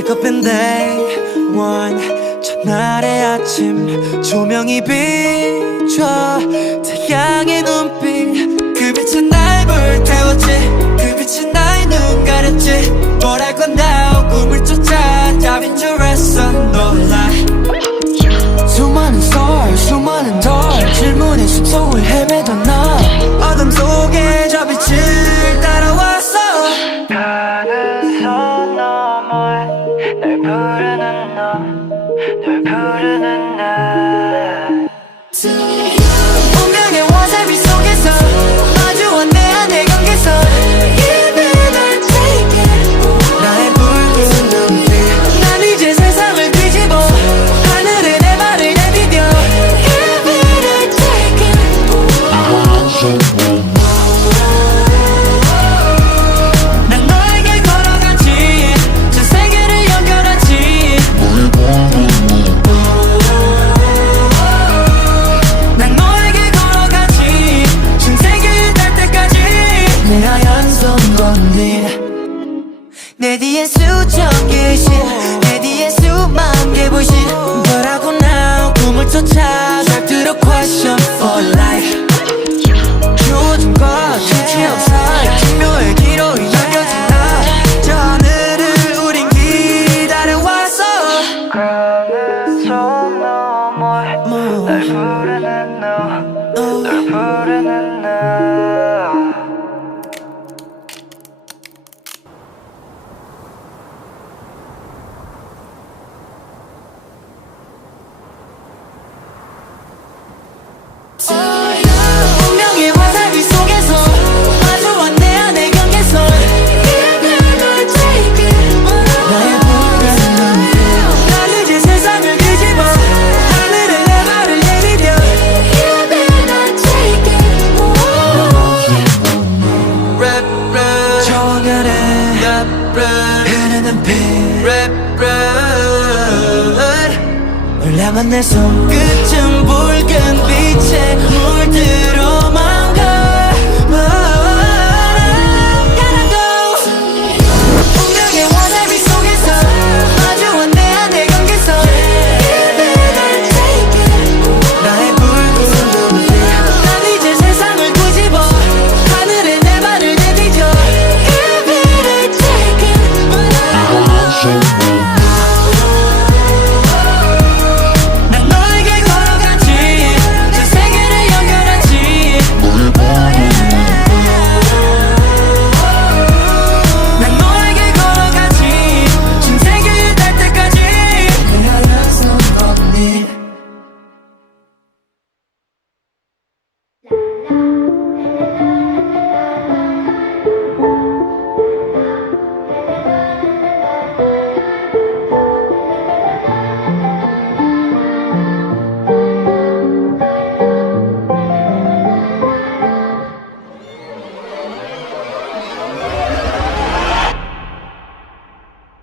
Wake up and day one 첫날의 아침 조명이 비춰 태양의 눈빛 그 빛은 날 불태웠지 그 빛은 나의 눈 가렸지 뭘 할 건가 꿈을 쫓아 답인 줄 알았어 놀라 수많은 star 수많은 달 질문의 숲속을 헤매던 나 어둠 속에 저 빛을 따라왔어 가는 손 너머에 널 부르는 널 부르는 날 운명의 와사비 속에서 마주한 내 안의 경계선 Give it or take it 나의 붉은 눈빛 난 이제 세상을 뒤집어 하늘에 내 발을 내디뎌 Give it or take it 난 너에게 걸어가지 전 세계를 연결하지 난 너에게 걸어가지 전 세계에 닿을 때까지 내 하얀 손 건네 내 뒤에 수천 개의 신내 뒤에 수만 개 불신 But I go now 꿈을 쫓아 잘 들어 question for life 주어진 것 끝이 없어 기묘의 기로에 여겨진 나저 하늘을 우린 기다려왔어 가는 손 너머에 널 부르는 널 부르는 날 운명의 와사비 속에서 마주한 내 안의 경계선 Give it or take it 나의 붉은 눈빛 난 이제 세상을 뒤집어 하늘에 내 발을 내디뎌 Give it or take it Rap rap 정열의 Rap rap 흐르는 피 Rap rap 널 향한 내 손끝은 붉은 빛에 물들어 마